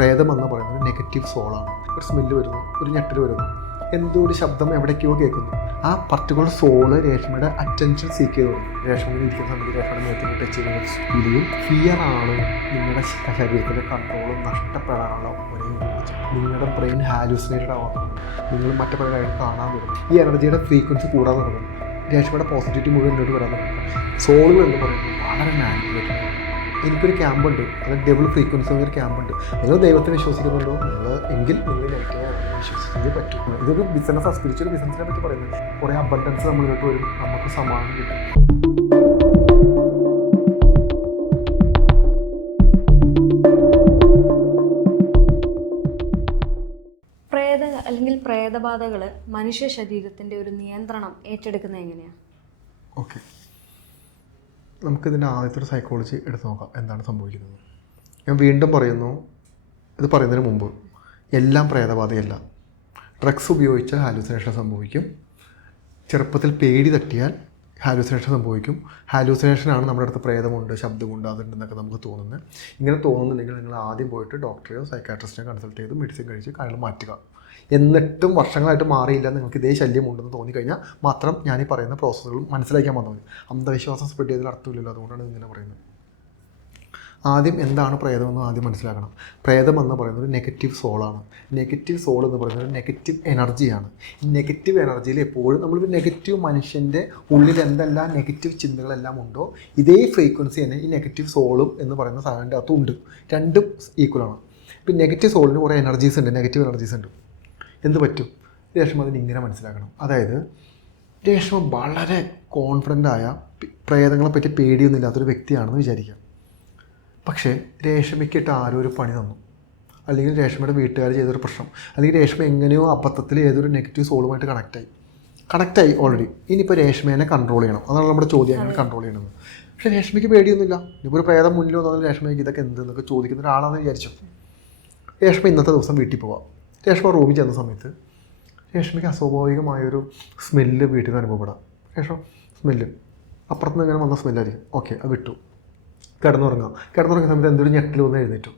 പ്രേതം എന്ന് പറയുന്നത് നെഗറ്റീവ് സോളാണ്. ഒരു സ്മെല്ല് വരുന്നു, ഒരു ഞെട്ടൽ വരുന്നു, എന്തോ ഒരു ശബ്ദം എവിടേക്കോ കേൾക്കുന്നു. ആ പർട്ടിക്കുലർ സോള് രേഷ്മയുടെ അറ്റൻഷൻ സീക്ക് ചെയ്ത് തുടങ്ങും. രേഷ്മയിൽ ഇരിക്കുന്ന സമയത്ത് രേഷ്മയുടെ മേത്തിന് ടച്ച് ചെയ്യുന്ന ഫീൽ ചെയ്യും. ഫിയർ ആണ് നിങ്ങളുടെ ശരീരത്തിൻ്റെ കൺട്രോൾ നഷ്ടപ്പെടാനുള്ള ഒരേ ഊർജ്ജം. നിങ്ങളുടെ ബ്രെയിൻ ഹാലൂസിനേറ്റഡ് ആവാൻ തുടങ്ങും. നിങ്ങൾ മറ്റു പല കാര്യങ്ങൾ കാണാൻ തുടങ്ങും. ഈ എനർജിയുടെ ഫ്രീക്വൻസി കൂടാൻ തുടങ്ങും. രേഷ്മയുടെ പോസിറ്റിവിറ്റി മുഴുവൻ ഇങ്ങോട്ട് വരാൻ തുടങ്ങും. സോളുകൾ എന്ന് പറയുന്നത് വളരെ മാനിപ്പുലേറ്റഡ് ആണ്. എനിക്കൊരു ക്യാമ്പുണ്ട്, അത് ഡബിൾ ഫ്രീക്വൻസി എന്നൊരു ക്യാമ്പുണ്ട്. നിങ്ങൾ ദൈവത്തെ വിശ്വസിക്കുന്നുണ്ടോ എങ്കിൽ നിങ്ങൾ നെഗറ്റീവ് വിശ്വസിച്ചേ പറ്റും. ഇതൊരു ബിസിനസ്, സ്പിരിച്വൽ ബിസിനസ്സിനെ പറ്റി പറയുന്നത്. കുറേ അബണ്ടൻസ് നമ്മളിലോട്ട് വരും, നമുക്ക് സമാധാനം കിട്ടും. അല്ലെങ്കിൽ പ്രേതബാധകൾ മനുഷ്യ ശരീരത്തിൻ്റെ ഒരു നിയന്ത്രണം ഏറ്റെടുക്കുന്നത് എങ്ങനെയാണ്? ഓക്കെ, നമുക്കിതിൻ്റെ ആദ്യത്തെ ഒരു സൈക്കോളജി എടുത്ത് നോക്കാം, എന്താണ് സംഭവിക്കുന്നത്. ഞാൻ വീണ്ടും പറയുന്നു, ഇത് പറയുന്നതിന് മുമ്പ് എല്ലാം പ്രേതബാധയല്ല. ഡ്രഗ്സ് ഉപയോഗിച്ചാൽ ഹാലൂസിനേഷൻ സംഭവിക്കും. ചെറുപ്പത്തിൽ പേടി തട്ടിയാൽ ഹാലൂസിനേഷൻ സംഭവിക്കും. ഹാലൂസിനേഷനാണ് നമ്മുടെ അടുത്ത് പ്രേതമുണ്ട്, ശബ്ദമുണ്ട്, അതുണ്ടെന്നൊക്കെ നമുക്ക് തോന്നുന്നത്. ഇങ്ങനെ തോന്നുന്നുണ്ടെങ്കിൽ നിങ്ങൾ ആദ്യം പോയിട്ട് ഡോക്ടറെയോ സൈക്കാട്രിസ്റ്റിനെയോ കൺസൾട്ട് ചെയ്ത് മെഡിസിൻ കഴിച്ച് കാര്യങ്ങൾ മാറ്റുക. എന്നിട്ടും വർഷങ്ങളായിട്ട് മാറിയില്ല, നിങ്ങൾക്ക് ഇതേ ശല്യം ഉണ്ടെന്ന് തോന്നിക്കഴിഞ്ഞാൽ മാത്രം ഞാൻ ഈ പറയുന്ന പ്രോസസ്സുകളും മനസ്സിലാക്കാൻ വന്നാൽ മതി. അന്ധവിശ്വാസം സ്പ്രെഡ് ചെയ്തതിൽ അർത്ഥമില്ലല്ലോ, അതുകൊണ്ടാണ് ഇങ്ങനെ പറയുന്നത്. ആദ്യം എന്താണ് പ്രേതമെന്ന് ആദ്യം മനസ്സിലാക്കണം. പ്രേതം എന്ന് പറയുന്നത് ഒരു നെഗറ്റീവ് സോളാണ്. നെഗറ്റീവ് സോൾ എന്ന് പറയുന്നത് ഒരു നെഗറ്റീവ് എനർജിയാണ്. ഈ നെഗറ്റീവ് എനർജിയിൽ എപ്പോഴും നമ്മളൊരു നെഗറ്റീവ് മനുഷ്യൻ്റെ ഉള്ളിൽ എന്തെല്ലാം നെഗറ്റീവ് ചിന്തകളെല്ലാം ഉണ്ടോ, ഇതേ ഫ്രീക്വൻസി തന്നെ ഈ നെഗറ്റീവ് സോളും എന്ന് പറയുന്ന സാധനത്തിൻ്റെ അകത്തും ഉണ്ട്. രണ്ടും ഈക്വലാണ്. ഇപ്പം നെഗറ്റീവ് സോളിന് കുറേ എനർജീസ് ഉണ്ട്, നെഗറ്റീവ് എനർജീസ് ഉണ്ട്. എന്ത് പറ്റും? രേഷ്മ അതിന് ഇങ്ങനെ മനസ്സിലാക്കണം. അതായത് രേഷ്മ വളരെ കോൺഫിഡൻ്റായ, പ്രേതങ്ങളെപ്പറ്റി പേടിയൊന്നുമില്ലാത്തൊരു വ്യക്തിയാണെന്ന് വിചാരിക്കാം. പക്ഷേ രേഷ്മയ്ക്കിട്ട് ആരോ ഒരു പണി തന്നു, അല്ലെങ്കിൽ രേഷ്മയുടെ വീട്ടുകാർ ചെയ്തൊരു പ്രശ്നം, അല്ലെങ്കിൽ രേഷ്മ എങ്ങനെയോ അബദ്ധത്തിൽ ഏതൊരു നെഗറ്റീവ് സോളുമായിട്ട് കണക്റ്റായി ഓൾറെഡി. ഇനിയിപ്പോൾ രേഷ്മേനെ കൺട്രോൾ ചെയ്യണം. അതാണ് നമ്മുടെ ചോദ്യം, എങ്ങനെ കൺട്രോൾ ചെയ്യണമെന്ന്. പക്ഷേ രേഷ്മയ്ക്ക് പേടിയൊന്നുമില്ല. ഇപ്പോൾ ഒരു പ്രേതം മുന്നിൽ വന്നാൽ രേഷ്മയ്ക്ക് ഇതൊക്കെ എന്തെന്നൊക്കെ ചോദിക്കുന്ന ഒരാളാണെന്ന് വിചാരിച്ചു. രേഷ്മ ഇന്നത്തെ ദിവസം വീട്ടിൽ പോവാം. രേഷ്മ റൂമിൽ ചെന്ന സമയത്ത് രേഷ്മയ്ക്ക് അസ്വാഭാവികമായൊരു സ്മെല്ല് വീട്ടിൽ നിന്ന് അനുഭവപ്പെടാം. രേഷ്മ സ്മെല്ല് അപ്പുറത്തുനിന്ന് ഇങ്ങനെ വന്ന സ്മെല്ലായിരിക്കും. ഓക്കെ, അത് വിട്ടു. കിടന്നുറങ്ങിയ സമയത്ത് എന്തൊരു ഞെട്ടൽ വന്ന് എഴുന്നേറ്റു.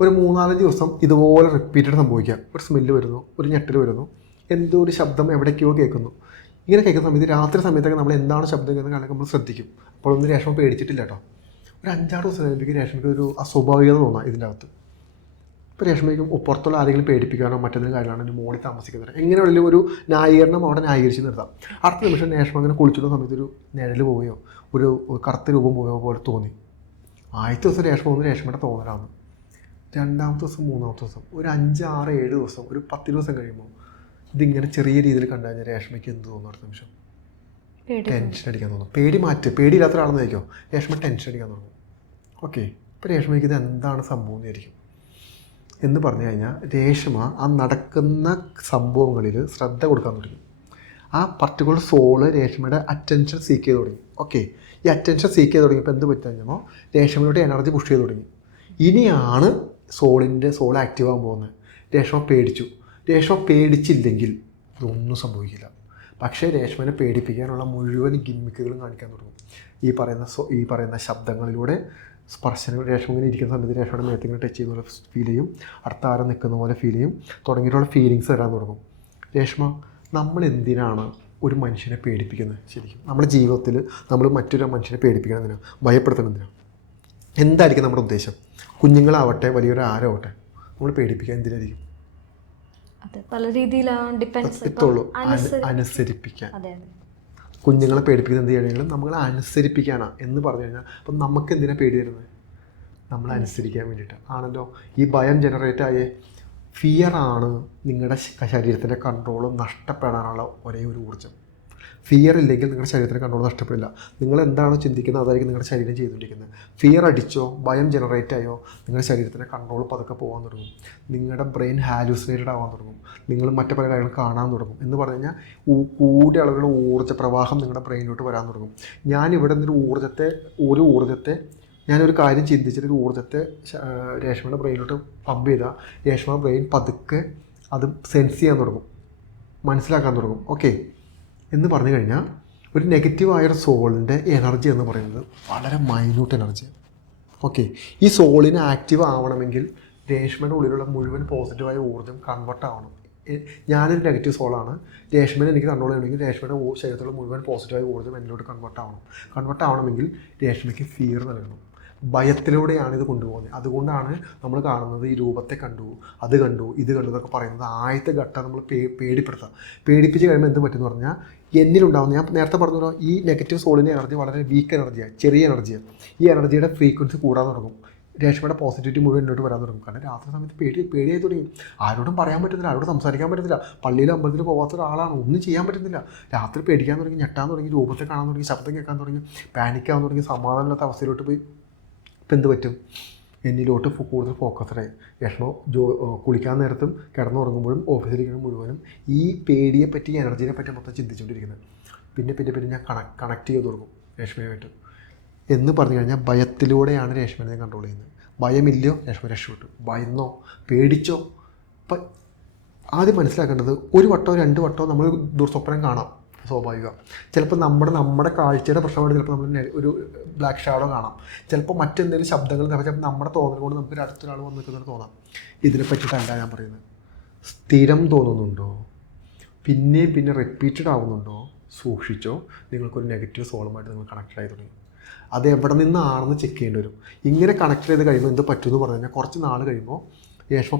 ഒരു 3-4 ദിവസം ഇതുപോലെ റിപ്പീറ്റഡ് സംഭവിക്കാം. ഒരു സ്മെല്ല് വരുന്നു, ഒരു ഞെട്ടൽ വരുന്നു, എന്തോ ഒരു ശബ്ദം എവിടേക്കോ കേൾക്കുന്നു. ഇങ്ങനെ കേൾക്കുന്ന സമയത്ത് രാത്രി സമയത്തൊക്കെ നമ്മൾ എന്താണ് ശബ്ദം കേൾക്കുന്ന കാലത്ത് നമ്മൾ ശ്രദ്ധിക്കും. അപ്പോഴൊന്നും രേഷ്മ പേടിച്ചിട്ടില്ല കേട്ടോ. ഒരു 5-6 ദിവസം കഴിയുമ്പോഴേക്കും രേഷ്മയ്ക്ക് ഒരു അസ്വാഭാവികത തോന്നാം ഇതിൻ്റെ അകത്ത്. ഇപ്പോൾ രേഷ്മയ്ക്കും പുറത്തുള്ള ആരെങ്കിലും പേടിപ്പിക്കാനോ മറ്റെന്തെങ്കിലും കാര്യമാണോ മോളിൽ താമസിക്കുന്നത് എങ്ങനെയുള്ള ഒരു ന്യായീകരണം അവിടെ ന്യായീകരിച്ച് നിർത്താം. അടുത്ത നിമിഷം രേഷ്മ അങ്ങനെ കുളിച്ചിടുന്ന സമയത്ത് ഒരു നിഴൽ പോവുകയോ ഒരു കറുത്ത രൂപം പോയോ പോലെ തോന്നി. ആദ്യത്തെ ദിവസം രേഷ്മ ഒന്ന് രേഷ്മയുടെ തോന്നലാണ്. 2ാമത്തെ ദിവസം, 3ാമത്തെ ദിവസം, ഒരു 5, 6, 7 ദിവസം, ഒരു 10 ദിവസം കഴിയുമ്പോൾ ഇതിങ്ങനെ ചെറിയ രീതിയിൽ കണ്ടു കഴിഞ്ഞാൽ രേഷ്മയ്ക്ക് എന്ത് തോന്നും? അടുത്ത നിമിഷം ടെൻഷൻ അടിക്കാൻ തോന്നും. പേടിയില്ലാത്ത ഒരാളെന്ന് ചോദിക്കോ, രേഷ്മ ടെൻഷൻ അടിക്കാൻ തുടങ്ങും. ഓക്കെ, ഇപ്പോൾ രേഷ്മയ്ക്ക് ഇത് എന്താണ് സംഭവം എന്നായിരിക്കും എന്ന് പറഞ്ഞു കഴിഞ്ഞാൽ രേഷ്മ ആ നടക്കുന്ന സംഭവങ്ങളിൽ ശ്രദ്ധ കൊടുക്കാൻ തുടങ്ങി. ആ പർട്ടിക്കുലർ സോള് രേഷ്മയുടെ അറ്റൻഷൻ സീക്ക് ചെയ്ത് തുടങ്ങി. ഓക്കെ, ഈ അറ്റൻഷൻ സീക്ക് ചെയ്ത് തുടങ്ങിയപ്പോൾ എന്ത് പറ്റി കഴിഞ്ഞാൽ രേഷ്മയുടെ എനർജി പുഷ് ചെയ്ത് തുടങ്ങി. ഇനിയാണ് സോൾ ആക്റ്റീവ് ആകാൻ പോകുന്നത്. രേഷ്മ പേടിച്ചു. രേഷ്മ പേടിച്ചില്ലെങ്കിൽ ഇതൊന്നും സംഭവിക്കില്ല. പക്ഷേ രേഷ്മനെ പേടിപ്പിക്കാനുള്ള മുഴുവൻ ഗിമ്മിക്കുകളും കാണിക്കാൻ തുടങ്ങും. ഈ പറയുന്ന ശബ്ദങ്ങളിലൂടെ, സ്പർശനങ്ങൾ. രേഷ്മ ഇങ്ങനെ ഇരിക്കുന്ന സമയത്ത് രേഷ്മയുടെ മേത്ത് ഇങ്ങനെ ടച്ച് ചെയ്യുന്ന പോലെ ഫീൽ ചെയ്യും, അടുത്ത ആരം നിൽക്കുന്ന പോലെ ഫീൽ ചെയ്യും, തുടങ്ങിയിട്ടുള്ള ഫീലിങ്സ് വരാൻ തുടങ്ങും. രേഷ്മ, നമ്മൾ എന്തിനാണ് ഒരു മനുഷ്യനെ പേടിപ്പിക്കുന്നത്? ശരിക്കും നമ്മുടെ ജീവിതത്തിൽ നമ്മൾ മറ്റൊരു മനുഷ്യനെ പേടിപ്പിക്കണമെന്തിനാണ്, ഭയപ്പെടുത്തണമെന്തിനാണ്? എന്തായിരിക്കും നമ്മുടെ ഉദ്ദേശം? കുഞ്ഞുങ്ങളാവട്ടെ വലിയൊരു ആരാവട്ടെ, നമ്മൾ പേടിപ്പിക്കാൻ എന്തിനായിരിക്കും? പല രീതിയിലാണ് അനുസരിപ്പിക്കാൻ. കുഞ്ഞുങ്ങളെ പേടിപ്പിക്കുന്നത് എന്ത് ചെയ്യണമെങ്കിലും നമ്മളെ അനുസരിപ്പിക്കാനാണ് എന്ന് പറഞ്ഞു കഴിഞ്ഞാൽ, അപ്പം നമുക്ക് എന്തിനാണ് പേടി തരുന്നത്? നമ്മളെ അനുസരിക്കാൻ വേണ്ടിയിട്ട് ആണല്ലോ. ഈ ഭയം ജനറേറ്റ് ആയേ ഫിയറാണ് നിങ്ങളുടെ ശരീരത്തിൻ്റെ കൺട്രോൾ നഷ്ടപ്പെടാനുള്ള ഒരേ ഒരു ഊർജ്ജം. ഫിയർ ഇല്ലെങ്കിൽ നിങ്ങളുടെ ശരീരത്തിൻ്റെ കൺട്രോൾ നഷ്ടപ്പെടില്ല. നിങ്ങൾ എന്താണോ ചിന്തിക്കുന്നത് അതായിരിക്കും നിങ്ങളുടെ ശരീരം ചെയ്തുകൊണ്ടിരിക്കുന്നത്. ഫിയർ അടിച്ചോ, ഭയം ജനറേറ്റ് ആയോ, നിങ്ങളുടെ ശരീരത്തിൻ്റെ കൺട്രോൾ പതുക്കെ പോകാൻ തുടങ്ങും. നിങ്ങളുടെ ബ്രെയിൻ ഹാലൂസിനേറ്റഡ് ആവാൻ തുടങ്ങും. നിങ്ങൾ മറ്റു പല കാര്യങ്ങൾ കാണാൻ തുടങ്ങും. എന്ന് പറഞ്ഞു കഴിഞ്ഞാൽ കൂടിയ അളവിലുള്ള ഊർജ്ജ പ്രവാഹം നിങ്ങളുടെ ബ്രെയിനിലോട്ട് വരാൻ തുടങ്ങും. ഞാനിവിടെ നിന്നൊരു ഊർജ്ജത്തെ ഞാനൊരു കാര്യം ചിന്തിച്ചിട്ട് ഒരു ഊർജ്ജത്തെ രേഷ്മയുടെ ബ്രെയിനിലോട്ട് പമ്പ് ചെയ്താൽ രേഷ്മ ബ്രെയിൻ പതുക്കെ അത് സെൻസ് ചെയ്യാൻ തുടങ്ങും, മനസ്സിലാക്കാൻ തുടങ്ങും. ഓക്കെ എന്ന് പറഞ്ഞു കഴിഞ്ഞാൽ ഒരു നെഗറ്റീവായൊരു സോളിൻ്റെ എനർജി എന്ന് പറയുന്നത് വളരെ മൈന്യൂട്ട് എനർജിയാണ്. ഓക്കെ, ഈ സോളിന് ആക്റ്റീവ് ആവണമെങ്കിൽ രേഷ്മയുടെ ഉള്ളിലുള്ള മുഴുവൻ പോസിറ്റീവായ ഊർജ്ജം കൺവെർട്ട് ആവണം. ഞാനൊരു നെഗറ്റീവ് സോളാണ്, രേഷ്മനെ എനിക്ക് കൺട്രോൾ ചെയ്യണമെങ്കിൽ രേഷ്മയുടെ ശരീരത്തിലുള്ള മുഴുവൻ പോസിറ്റീവായ ഊർജ്ജം എന്നിലോട്ട് കൺവെർട്ട് ആവണമെങ്കിൽ രേഷ്മയ്ക്ക് ഫിയർ നൽകണം. ഭയത്തിലൂടെയാണ് ഇത് കൊണ്ടുപോകുന്നത്. അതുകൊണ്ടാണ് നമ്മൾ കാണുന്നത് ഈ രൂപത്തെ കണ്ടു, അത് കണ്ടു, ഇത് കണ്ടു എന്നൊക്കെ പറയുന്നത് ആദ്യത്തെ ഘട്ടം നമ്മൾ പേടിപ്പെടുത്തുക. പേടിപ്പിച്ച് കഴിയുമ്പോൾ എന്ത് പറ്റുമെന്ന് പറഞ്ഞാൽ എന്നിലുണ്ടാകുന്ന, ഞാൻ നേരത്തെ പറഞ്ഞല്ലോ, ഈ നെഗറ്റീവ് സോളിൻ്റെ എനർജി വളരെ വീക്ക് എനർജിയാണ്, ചെറിയ എനർജിയാണ്. ഈ എനർജിയുടെ ഫ്രീക്വൻസി കൂടാൻ തുടങ്ങും. രേഷ്മയുടെ പോസിറ്റിവിറ്റി മുഴുവൻ എന്നോട്ട് വരാൻ തുടങ്ങും. കാരണം രാത്രി സമയത്ത് പേടിയായി തുടങ്ങി. ആരോടും പറയാൻ പറ്റുന്നില്ല, ആരോടും സംസാരിക്കാൻ പറ്റുന്നില്ല. പള്ളിയിലും അമ്പലത്തിൽ പോകാത്ത ഒരാളാണ്, ഒന്നും ചെയ്യാൻ പറ്റുന്നില്ല. രാത്രി പേടിക്കാൻ തുടങ്ങി, ഞെട്ടാൻ തുടങ്ങി, രൂപത്തെ കാണാൻ തുടങ്ങി, ശബ്ദം കേൾക്കാൻ തുടങ്ങി, പാനിക്കാൻ തുടങ്ങി, സമാധാനമില്ലാത്ത അവസ്ഥയിലോട്ട് പോയി. ഇപ്പം എന്ത് പറ്റും? എന്നിലോട്ട് കൂടുതൽ ഫോക്കസ്ഡായി. രേഷ്മ കുളിക്കാൻ നേരത്തും കിടന്നുറങ്ങുമ്പോഴും ഓഫീസിലിരിക്കുന്ന മുഴുവനും ഈ പേടിയെ പറ്റി, എനർജീനെ പറ്റി മൊത്തം ചിന്തിച്ചുകൊണ്ടിരിക്കുന്നത്. പിന്നെ ഞാൻ കണക്ട് ചെയ്ത് തുടങ്ങും രേഷ്മയുമായിട്ട്. എന്ന് പറഞ്ഞു കഴിഞ്ഞാൽ ഭയത്തിലൂടെയാണ് രേഷ്മനെ കൺട്രോൾ ചെയ്യുന്നത്. ഭയമില്ലയോ രേഷ്മ രക്ഷപ്പെട്ടു. ഭയന്നോ, പേടിച്ചോ? അപ്പം ആദ്യം മനസ്സിലാക്കേണ്ടത്, ഒരു വട്ടമോ 2 വട്ടമോ നമ്മൾ ദുർസ്വപ്നം കാണാം, സ്വാഭാവികം. ചിലപ്പോൾ നമ്മുടെ കാഴ്ചയുടെ പ്രശ്നമായിട്ട് ചിലപ്പോൾ നമ്മൾ ഒരു ബ്ലാക്ക് ഷാഡോ കാണാം. ചിലപ്പോൾ മറ്റെന്തെങ്കിലും ശബ്ദങ്ങൾ, ചിലപ്പോൾ നമ്മുടെ തോന്നൽ കൊണ്ട് നമുക്ക് അടുത്തൊരാൾ വന്ന് നിൽക്കുന്നത് തോന്നാം. ഇതിനെ പറ്റിയിട്ടല്ല ഞാൻ പറയുന്നത്. സ്ഥിരം തോന്നുന്നുണ്ടോ, പിന്നെ റിപ്പീറ്റഡ് ആവുന്നുണ്ടോ, സൂക്ഷിച്ചോ. നിങ്ങൾക്കൊരു നെഗറ്റീവ് സോളുമായിട്ട് നിങ്ങൾ കണക്റ്റഡ് ആയി തുടങ്ങി. അത് എവിടെ നിന്നാണെന്ന് ചെക്ക് ചെയ്യേണ്ടി വരും. ഇങ്ങനെ കണക്ട് ചെയ്ത് കഴിയുമ്പോൾ എന്ത് പറ്റുമെന്ന് പറഞ്ഞു കഴിഞ്ഞാൽ, കുറച്ച് നാൾ കഴിയുമ്പോൾ രേഷ്മ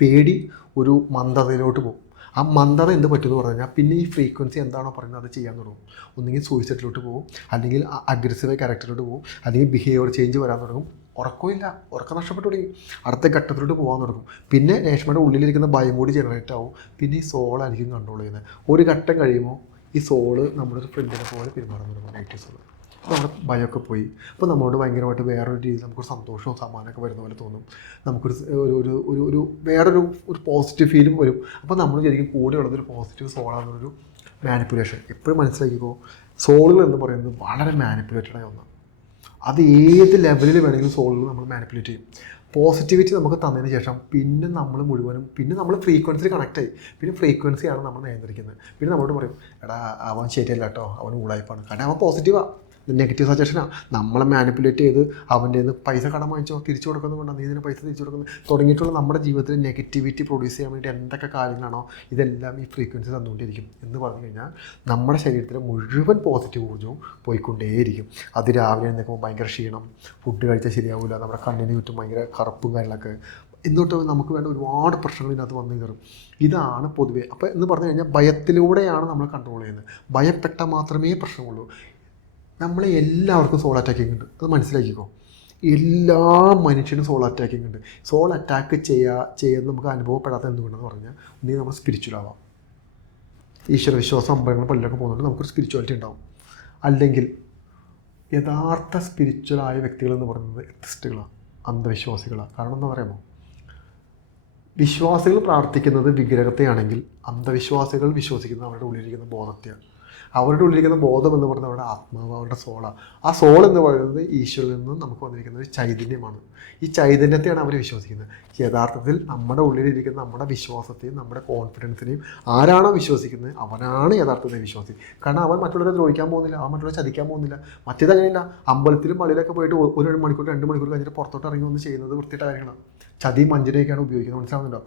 പേടി ഒരു മന്ദതയിലോട്ട് പോകും. ആ മന്ദത എന്ത് പറ്റുമെന്ന് പറഞ്ഞു കഴിഞ്ഞാൽ പിന്നെ ഈ ഫ്രീക്വൻസി എന്താണോ പറയുന്നത് അത് ചെയ്യാൻ തുടങ്ങും. ഒന്നുകിൽ സൂയിസൈഡിലോട്ട് പോകും, അല്ലെങ്കിൽ അഗ്രസീവായ ക്യാരക്ടറിലോട്ട് പോകും, അല്ലെങ്കിൽ ബിഹേവിയർ ചേഞ്ച് വരാൻ തുടങ്ങും. ഉറക്കം നഷ്ടപ്പെട്ടു തുടങ്ങി. അടുത്ത ഘട്ടത്തിലോട്ട് പോകാൻ തുടങ്ങും. പിന്നെ രേഷ്മയുടെ ഉള്ളിലിരിക്കുന്ന ഭയം കൂടി ജനറേറ്റ് ആവും. പിന്നെ ഈ സോളായിരിക്കും കൺട്രോൾ ചെയ്യുന്നത്. ഒരു ഘട്ടം കഴിയുമ്പോൾ ഈ സോള് നമ്മുടെ ഒരു ഫ്രണ്ടിനെ പോലെ പെരുമാറാൻ തുടങ്ങും, നെഗറ്റീവ് സോള്. അപ്പോൾ നമ്മുടെ ഭയമൊക്കെ പോയി. അപ്പോൾ നമ്മളോട് ഭയങ്കരമായിട്ട് വേറൊരു രീതിയിൽ നമുക്കൊരു സന്തോഷവും സമ്മാനമൊക്കെ വരുന്ന പോലെ തോന്നും. നമുക്കൊരു ഒരു വേറൊരു പോസിറ്റീവ് ഫീലും വരും. അപ്പോൾ നമ്മൾ ശരിക്കും കൂടെയുള്ളതൊരു പോസിറ്റീവ് സോളാണെന്നൊരു മാനിപ്പുലേഷൻ. എപ്പോഴും മനസ്സിലാക്കിക്കോ, സോളുകൾ എന്ന് പറയുന്നത് വളരെ മാനിപ്പുലേറ്റഡായ ഒന്നാണ്. അത് ഏത് ലെവലിൽ വേണമെങ്കിലും സോളുകൾ നമ്മൾ മാനിപ്പുലേറ്റ് ചെയ്യും. പോസിറ്റിവിറ്റി നമുക്ക് തന്നതിന് ശേഷം പിന്നെ നമ്മൾ മുഴുവനും നമ്മൾ ഫ്രീക്വൻസിയിൽ കണക്റ്റായി. പിന്നെ ഫ്രീക്വൻസിയാണ് നമ്മൾ നിയന്ത്രിക്കുന്നത്. പിന്നെ നമ്മളോട് പറയും, എടാ അവൻ ശരിയല്ല കേട്ടോ, അവൻ ഉടായിപ്പാണ്. കാരണം അവൻ പോസിറ്റീവാണ്. നെഗറ്റീവ് സജഷനാണ്. നമ്മളെ മാനിപ്പുലേറ്റ് ചെയ്ത് അവൻ്റെ നിന്ന് പൈസ കടം വാങ്ങിച്ചോ, തിരിച്ചു കൊടുക്കുന്നത് കൊണ്ടാണ് നീ ഇതിന് പൈസ തിരിച്ചു കൊടുക്കുന്നത് തുടങ്ങിയിട്ടുള്ള നമ്മുടെ ജീവിതത്തിൽ നെഗറ്റിവിറ്റി പ്രൊഡ്യൂസ് ചെയ്യാൻ വേണ്ടി എന്തൊക്കെ കാര്യങ്ങളാണോ ഇതെല്ലാം ഈ ഫ്രീക്വൻസി തന്നുകൊണ്ടിരിക്കും. എന്ന് പറഞ്ഞു കഴിഞ്ഞാൽ നമ്മുടെ ശരീരത്തിലെ മുഴുവൻ പോസിറ്റീവ് ഊർജ്ജവും പോയിക്കൊണ്ടേയിരിക്കും. അത് രാവിലെ എഴുന്നേൽക്കുമ്പോൾ ഭയങ്കര ക്ഷീണം, ഫുഡ് കഴിച്ചാൽ ശരിയാവില്ല, നമ്മുടെ കണ്ണിന് ചുറ്റും ഭയങ്കര കറുപ്പും കാര്യങ്ങളൊക്കെ, എന്നിട്ട് നമുക്ക് വേണ്ട ഒരുപാട് പ്രശ്നങ്ങൾ ഇതിനകത്ത് വന്നു കയറും. ഇതാണ് പൊതുവേ. അപ്പോൾ എന്ന് പറഞ്ഞു കഴിഞ്ഞാൽ ഭയത്തിലൂടെയാണ് നമ്മൾ കൺട്രോൾ ചെയ്യുന്നത്. ഭയപ്പെട്ടാൽ മാത്രമേ പ്രശ്നമുള്ളൂ. നമ്മളെ എല്ലാവർക്കും സോൾ അറ്റാക്കിംഗ് ഉണ്ട്, അത് മനസ്സിലാക്കിക്കോ. എല്ലാ മനുഷ്യനും സോൾ അറ്റാക്കിംഗ് ഉണ്ട്. സോൾ അറ്റാക്ക് ചെയ്യാൻ നമുക്ക് അനുഭവപ്പെടാത്ത എന്തുകൊണ്ടെന്ന് പറഞ്ഞാൽ, ഒന്നുകിൽ നമ്മൾ സ്പിരിച്വൽ ആവാം, ഈശ്വര വിശ്വാസം അമ്പലങ്ങൾ പള്ളിയിലൊക്കെ പോകുന്നുണ്ട്, നമുക്കൊരു സ്പിരിച്വാലിറ്റി ഉണ്ടാവും. അല്ലെങ്കിൽ യഥാർത്ഥ സ്പിരിച്വലായ വ്യക്തികളെന്ന് പറയുന്നത് എത്തിസ്റ്റുകളാണ്, അന്ധവിശ്വാസികളാണ്. കാരണം എന്താ പറയുമ്പോൾ, വിശ്വാസികൾ പ്രാർത്ഥിക്കുന്നത് വിഗ്രഹത്തെയാണെങ്കിൽ അന്ധവിശ്വാസികൾ വിശ്വസിക്കുന്നത് അവരുടെ ഉള്ളിലിരിക്കുന്ന ബോധത്തെയാണ്. അവരുടെ ഉള്ളിലിരിക്കുന്ന ബോധം എന്ന് പറയുന്നത് അവരുടെ ആത്മാവ്, അവരുടെ സോളാണ്. ആ സോൾ എന്ന് പറയുന്നത് ഈശ്വരിൽ നിന്നും നമുക്ക് വന്നിരിക്കുന്ന ഒരു ചൈതന്യമാണ്. ഈ ചൈതന്യത്തെയാണ് അവർ വിശ്വസിക്കുന്നത്. യഥാർത്ഥത്തിൽ നമ്മുടെ ഉള്ളിലിരിക്കുന്ന നമ്മുടെ വിശ്വാസത്തെയും നമ്മുടെ കോൺഫിഡൻസിനെയും ആരാണോ വിശ്വസിക്കുന്നത് അവനാണ് യഥാർത്ഥത്തിൽ വിശ്വാസി. കാരണം അവൻ മറ്റുള്ളവരെ ദ്രോഹിക്കാൻ പോകുന്നില്ല, അവൻ മറ്റുള്ളവരെ ചതിക്കാൻ പോകുന്നില്ല. മറ്റേതങ്ങനെയില്ല. അമ്പലത്തിലും പള്ളിയിലൊക്കെ പോയിട്ട് 1 മണിക്കൂർ 2 മണിക്കൂർ കഴിഞ്ഞിട്ട് പുറത്തോട്ട് ഇറങ്ങി വന്ന് ചെയ്യുന്നത് വൃത്തിയിട്ട കാര്യങ്ങളാണ്. ചതിയും വഞ്ചനയൊക്കെയാണ് ഉപയോഗിക്കുന്നത്. മനസ്സിലാവുന്നുണ്ടോ?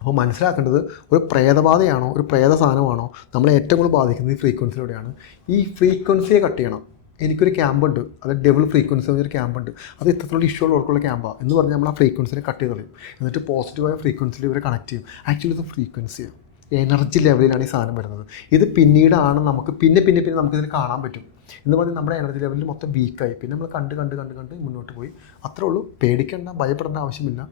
അപ്പോൾ മനസ്സിലാക്കേണ്ടത്, ഒരു പ്രേതബാധയാണോ ഒരു പ്രേത സാധനമാണോ നമ്മളെ ഏറ്റവും കൂടുതൽ ബാധിക്കുന്നത് ഈ ഫ്രീക്വൻസിലൂടെയാണ്. ഈ ഫ്രീക്വൻസിയെ കട്ട് ചെയ്യണം. എനിക്കൊരു ക്യാമ്പുണ്ട്, അത് ഡബിൾ ഫ്രീക്വൻസി എന്നൊരു ക്യാമ്പുണ്ട്. അത് ഇത്രത്തോളം ഇഷ്യൂ ഉള്ളവർക്കുള്ള ക്യാമ്പാണ്. എന്ന് പറഞ്ഞാൽ നമ്മൾ ആ ഫ്രീക്വൻസിനെ കട്ട് ചെയ്ത് കളയും. എന്നിട്ട് പോസിറ്റീവായ ഫ്രീക്വൻസിയിൽ ഇവരെ കണക്ട് ചെയ്യും. ആക്ച്വലി ഇത് ഫ്രീക്വൻസിയാണ്, എനർജി ലെവലിലാണ് ഈ സാധനം വരുന്നത്. ഇത് പിന്നീടാണ് നമുക്ക് പിന്നെ നമുക്കിതിനെ കാണാൻ പറ്റും. എന്ന് പറഞ്ഞാൽ നമ്മുടെ എനർജി ലെവലിൽ മൊത്തം വീക്കായി. പിന്നെ നമ്മൾ കണ്ട് മുന്നോട്ട് പോയി. അത്രേ ഉള്ളൂ. പേടിക്കേണ്ട, ഭയപ്പെടേണ്ട ആവശ്യമില്ല.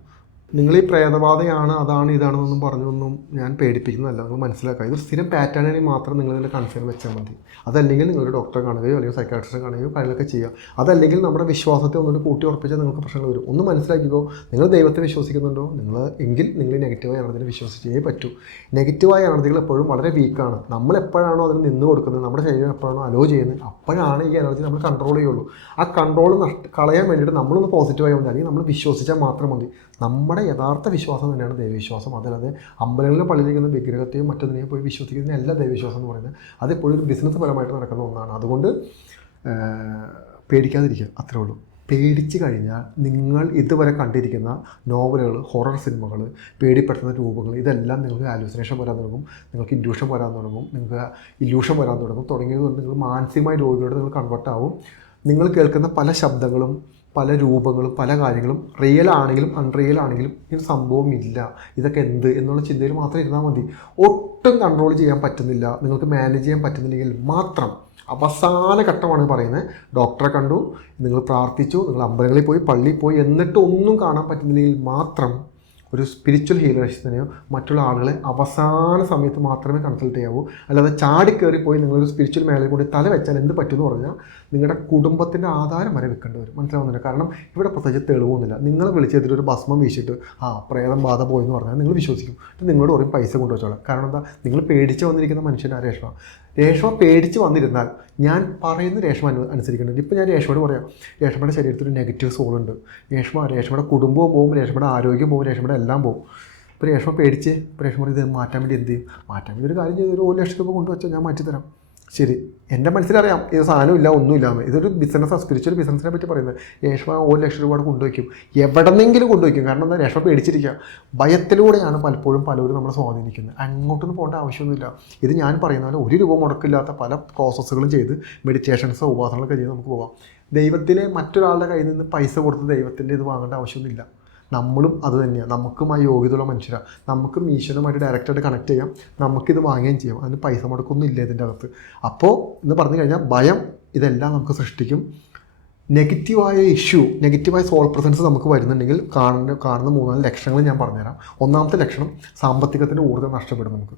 നിങ്ങൾ ഈ പ്രേതബാധയാണ് അതാണ് ഇതാണെന്നൊന്നും പറഞ്ഞൊന്നും ഞാൻ പേടിപ്പിക്കുന്നതല്ല. നിങ്ങൾ മനസ്സിലാക്കുക, ഇതൊരു സ്ഥിരം പാറ്റേൺ ആണെങ്കിൽ മാത്രം നിങ്ങൾ ഇതിൻ്റെ കൺസേൺ വെച്ചാൽ മതി. അതല്ലെങ്കിൽ നിങ്ങളൊരു ഡോക്ടറെ കാണുകയോ അല്ലെങ്കിൽ സൈക്കാട്രിസ്റ്റിനെ കാണുകയോ കാര്യങ്ങളൊക്കെ ചെയ്യുക. അതല്ലെങ്കിൽ നമ്മുടെ വിശ്വാസത്തെ ഒന്നുകൂടി കൂട്ടി ഉറപ്പിച്ചാൽ നിങ്ങൾക്ക് പ്രശ്നങ്ങൾ വരും. ഒന്ന് മനസ്സിലാക്കിക്കോ, നിങ്ങൾ ദൈവത്തെ വിശ്വസിക്കുന്നുണ്ടോ എങ്കിൽ നിങ്ങൾ നെഗറ്റീവായ എനർജിനെ വിശ്വസിച്ചേ പറ്റൂ. നെഗറ്റീവായ എനർജികൾ എപ്പോഴും വളരെ വീക്കാണ്. നമ്മൾ എപ്പോഴാണോ അതിന് നിന്ന് കൊടുക്കുന്നത്, നമ്മുടെ ശരീരം എപ്പോഴാണോ അലോ ചെയ്യുന്നത്, അപ്പോഴാണ് ഈ എനർജി നമ്മൾ കൺട്രോൾ ചെയ്യുള്ളൂ. ആ കൺട്രോൾ കളയാൻ വേണ്ടിയിട്ട് നമ്മളൊന്ന് പോസിറ്റീവായി മതി, അല്ലെങ്കിൽ നമ്മൾ വിശ്വസിച്ചാൽ മാത്രം മതി. നമ്മുടെ യഥാർത്ഥ വിശ്വാസം തന്നെയാണ് ദൈവവിശ്വാസം. അതല്ലാതെ അമ്പലങ്ങളിലും പള്ളിയിലിരിക്കുന്ന വിഗ്രഹത്തെയും മറ്റൊന്നിനെയും പോയി വിശ്വസിക്കുന്നതിനല്ല ദൈവവിശ്വാസം എന്ന് പറയുന്നത്. അതെപ്പോഴും ഒരു ബിസിനസ് പരമായിട്ട് നടക്കുന്ന ഒന്നാണ്. അതുകൊണ്ട് പേടിക്കാതിരിക്കുക, അത്രേ ഉള്ളൂ. പേടിച്ച് കഴിഞ്ഞാൽ നിങ്ങൾ ഇതുവരെ കണ്ടിരിക്കുന്ന നോവലുകൾ, ഹൊറർ സിനിമകൾ, പേടിപ്പെടുത്തുന്ന രൂപങ്ങൾ, ഇതെല്ലാം നിങ്ങൾക്ക് ഹാലൂസിനേഷൻ വരാൻ തുടങ്ങും, നിങ്ങൾക്ക് ഇല്യൂഷൻ വരാൻ തുടങ്ങും, നിങ്ങൾക്ക് ഇല്യൂഷൻ വരാൻ തുടങ്ങിയത് കൊണ്ട് നിങ്ങൾ മാനസികമായ രോഗിയോട് നിങ്ങൾ കൺവേർട്ടാവും. നിങ്ങൾ കേൾക്കുന്ന പല ശബ്ദങ്ങളും, പല രൂപങ്ങളും, പല കാര്യങ്ങളും റിയൽ ആണെങ്കിലും അൺറിയൽ ആണെങ്കിലും ഈ സംഭവം ഇല്ല, ഇതൊക്കെ എന്ത് എന്നുള്ള ചിന്തയിൽ മാത്രം ഇരുന്നാൽ മതി. ഒട്ടും കൺട്രോൾ ചെയ്യാൻ പറ്റുന്നില്ല, നിങ്ങൾക്ക് മാനേജ് ചെയ്യാൻ പറ്റുന്നില്ലെങ്കിൽ മാത്രം അവസാന ഘട്ടമാണ് പറയുന്നത്. ഡോക്ടറെ കണ്ടു, നിങ്ങൾ പ്രാർത്ഥിച്ചു, നിങ്ങൾ അമ്പലങ്ങളിൽ പോയി, പള്ളിയിൽ പോയി, എന്നിട്ട് ഒന്നും കാണാൻ പറ്റുന്നില്ലെങ്കിൽ മാത്രം ഒരു സ്പിരിച്വൽ ഹീലേഴ്സിനെയോ മറ്റുള്ള ആളുകളെ അവസാന സമയത്ത് മാത്രമേ കൺസൾട്ട് ചെയ്യാവൂ. അല്ലാതെ ചാടിക്കയറിപ്പോയി നിങ്ങളൊരു സ്പിരിച്വൽ മേഖലയിൽ കൂടി തല വെച്ചാൽ എന്ത് പറ്റുമെന്ന് പറഞ്ഞാൽ നിങ്ങളുടെ കുടുംബത്തിൻ്റെ ആധാരം വരെ വെക്കേണ്ടി വരും. മനസ്സിലാവുന്നില്ല? കാരണം ഇവിടെ പ്രത്യേകിച്ച് തെളിവൊന്നുമില്ല. നിങ്ങളെ വിളിച്ചെത്തിട്ട് ഒരു ഭസ്മം വീശിട്ട് പ്രേതം ബാധ പോയെന്ന് പറഞ്ഞാൽ നിങ്ങൾ വിശ്വസിക്കും. നിങ്ങളോട് പറയും പൈസ കൊണ്ടുവച്ചോളാം. കാരണം എന്താ? നിങ്ങൾ പേടിച്ച് വന്നിരിക്കുന്ന മനുഷ്യനാണ് രേഷ്മ പേടിച്ച് വന്നിരുന്നാൽ ഞാൻ പറയുന്ന രേഷ്മ അനുസരിക്കുന്നുണ്ട്. ഇപ്പോൾ ഞാൻ രേഷ്മയോട് പറയാം, രേഷ്മയുടെ ശരീരത്തിൽ ഒരു നെഗറ്റീവ് സോളുണ്ട്. രേഷ്മയുടെ കുടുംബവും പോകും, രേഷ്മയുടെ ആരോഗ്യം പോകും, രേഷ്മയുടെ എല്ലാം പോകും. ഇപ്പോൾ രേഷ്മ പേടിച്ച് രേഷ്മ ഇത് മാറ്റാൻ വേണ്ടി എന്ത് ചെയ്യും? മാറ്റാൻ വേണ്ടി ഒരു കാര്യം ചെയ്ത് ഒരു 1 ലക്ഷം രൂപ കൊണ്ടുവച്ചോ, ഞാൻ മാറ്റിത്തരാം. ശരി, എൻ്റെ മനസ്സിലറിയാം ഇത് സാധനമില്ല, ഒന്നുമില്ലാന്ന്. ഇതൊരു ബിസിനസ്സാണ്, സ്പിരിച്വൽ ബിസിനസ്സിനെ പറ്റി പറയുന്നത്. രേഷ്മ 1 ലക്ഷം രൂപ കൊണ്ടുവയ്ക്കും, എവിടെന്നെങ്കിലും കൊണ്ടുവയ്ക്കും. കാരണം എന്താ? രേഷ്മ പേടിച്ചിരിക്കുക. ഭയത്തിലൂടെയാണ് പലപ്പോഴും പലരും നമ്മളെ സ്വാധീനിക്കുന്നത്. അങ്ങോട്ടൊന്നും പോകേണ്ട ആവശ്യമൊന്നുമില്ല. ഇത് ഞാൻ പറയുന്ന പോലെ 1 രൂപ മുടക്കില്ലാത്ത പല പ്രോസസ്സുകളും ചെയ്ത് മെഡിറ്റേഷൻസോ ഉപാസനകളൊക്കെ ചെയ്ത് നമുക്ക് പോകാം. ദൈവത്തിന് മറ്റൊരാളുടെ കയ്യിൽ നിന്ന് പൈസ കൊടുത്ത് ദൈവത്തിൻ്റെ ഇത് വാങ്ങേണ്ട ആവശ്യമൊന്നുമില്ല. നമ്മളും അത് തന്നെയാണ്. നമുക്കും ആ യോഗ്യതയുള്ള മനുഷ്യരാണ്. നമുക്കും ഈശ്വരനുമായിട്ട് ഡയറക്റ്റായിട്ട് കണക്ട് ചെയ്യാം, നമുക്കിത് വാങ്ങുകയും ചെയ്യാം. അതിന് പൈസ മുടക്കൊന്നും ഇല്ല ഇതിൻ്റെ അകത്ത്. അപ്പോൾ എന്ന് പറഞ്ഞു കഴിഞ്ഞാൽ ഭയം ഇതെല്ലാം നമുക്ക് സൃഷ്ടിക്കും. നെഗറ്റീവായ ഇഷ്യൂ, നെഗറ്റീവായ സോൾ പ്രസൻസ് നമുക്ക് വരുന്നുണ്ടെങ്കിൽ കാണുന്ന 3-4 ലക്ഷണങ്ങൾ ഞാൻ പറഞ്ഞുതരാം. ഒന്നാമത്തെ ലക്ഷണം, സാമ്പത്തികത്തിൻ്റെ ഊർജ്ജം നഷ്ടപ്പെടും നമുക്ക്.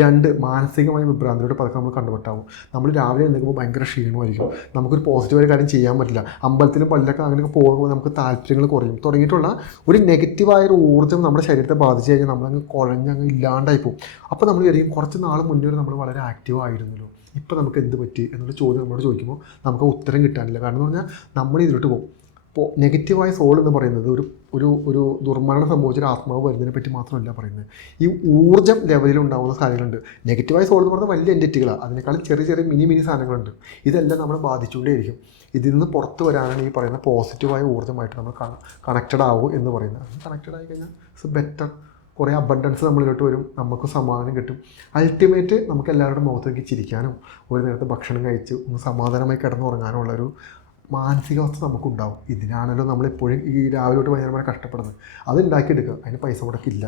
2, മാനസികമായ വിഭ്രാന്തിയോട് പതുക്കെ നമ്മൾ കണ്ടുപെട്ടാവും. നമ്മൾ രാവിലെ എഴുന്നേൽക്കുമ്പോൾ ഭയങ്കര ക്ഷീണമായിരിക്കും, നമുക്കൊരു പോസിറ്റീവായ കാര്യം ചെയ്യാൻ പറ്റില്ല, അമ്പലത്തിലും പള്ളിയിലൊക്കെ അങ്ങനെയൊക്കെ പോകുമ്പോൾ നമുക്ക് താല്പര്യങ്ങൾ കുറയും, തുടങ്ങിയിട്ടുള്ള ഒരു നെഗറ്റീവായ ഒരു ഊർജ്ജം നമ്മുടെ ശരീരത്തെ ബാധിച്ചു കഴിഞ്ഞാൽ നമ്മളങ്ങ് കുഴഞ്ഞങ്ങ് ഇല്ലാണ്ടായി പോകും. അപ്പോൾ നമ്മൾ വിചാരിക്കും കുറച്ച് നാൾ മുന്നേ നമ്മൾ വളരെ ആക്റ്റീവ് ആയിരുന്നല്ലോ, ഇപ്പോൾ നമുക്ക് എന്ത് പറ്റി എന്നുള്ള ചോദ്യം നമ്മളോട് ചോദിക്കുമ്പോൾ നമുക്ക് ഉത്തരം കിട്ടാനില്ല. കാരണം എന്ന് പറഞ്ഞാൽ നമ്മൾ ഇതിലോട്ട് പോകും. ഇപ്പോൾ നെഗറ്റീവായ സോൾ എന്ന് പറയുന്നത് ഒരു ദുർമരണം സംഭവിച്ചൊരു ആത്മാവ് വരുന്നതിനെ പറ്റി മാത്രമല്ല പറയുന്നത്. ഈ ഊർജ്ജം ലെവലിൽ ഉണ്ടാകുന്ന കാര്യങ്ങളുണ്ട്. നെഗറ്റീവായ സോൾ എന്ന് പറയുന്നത് വലിയ എൻറ്റിറ്റികളാണ്, അതിനേക്കാളും ചെറിയ മിനി സാധനങ്ങളുണ്ട്. ഇതെല്ലാം നമ്മളെ ബാധിച്ചുകൊണ്ടേയിരിക്കും. ഇതിൽ നിന്ന് പുറത്ത് വരാനാണ് ഈ പറയുന്ന പോസിറ്റീവായ ഊർജ്ജമായിട്ട് നമ്മൾ കണക്റ്റഡ് ആവും എന്ന് പറയുന്നത്. കണക്റ്റഡ് ആയി കഴിഞ്ഞാൽ ഇറ്റ്സ് ബെറ്റർ. കുറേ അബണ്ടൻസ് നമ്മളിലോട്ട് വരും, നമുക്ക് സമാധാനം കിട്ടും. അൾട്ടിമേറ്റ് നമുക്ക് എല്ലാവരുടെ മുഖത്തേക്ക് ചിരിക്കാനും ഒരു നേരത്തെ ഭക്ഷണം കഴിച്ച് ഒന്ന് സമാധാനമായി കിടന്നുറങ്ങാനുള്ളൊരു മാനസികാവസ്ഥ നമുക്കുണ്ടാവും. ഇതിനാണല്ലോ നമ്മളെപ്പോഴും ഈ രാവിലെ തൊട്ട് വൈകുന്നേരം വരെ കഷ്ടപ്പെടുന്നത്. അത് ഉണ്ടാക്കിയെടുക്കുക, അതിന് പൈസ മുടക്കില്ല.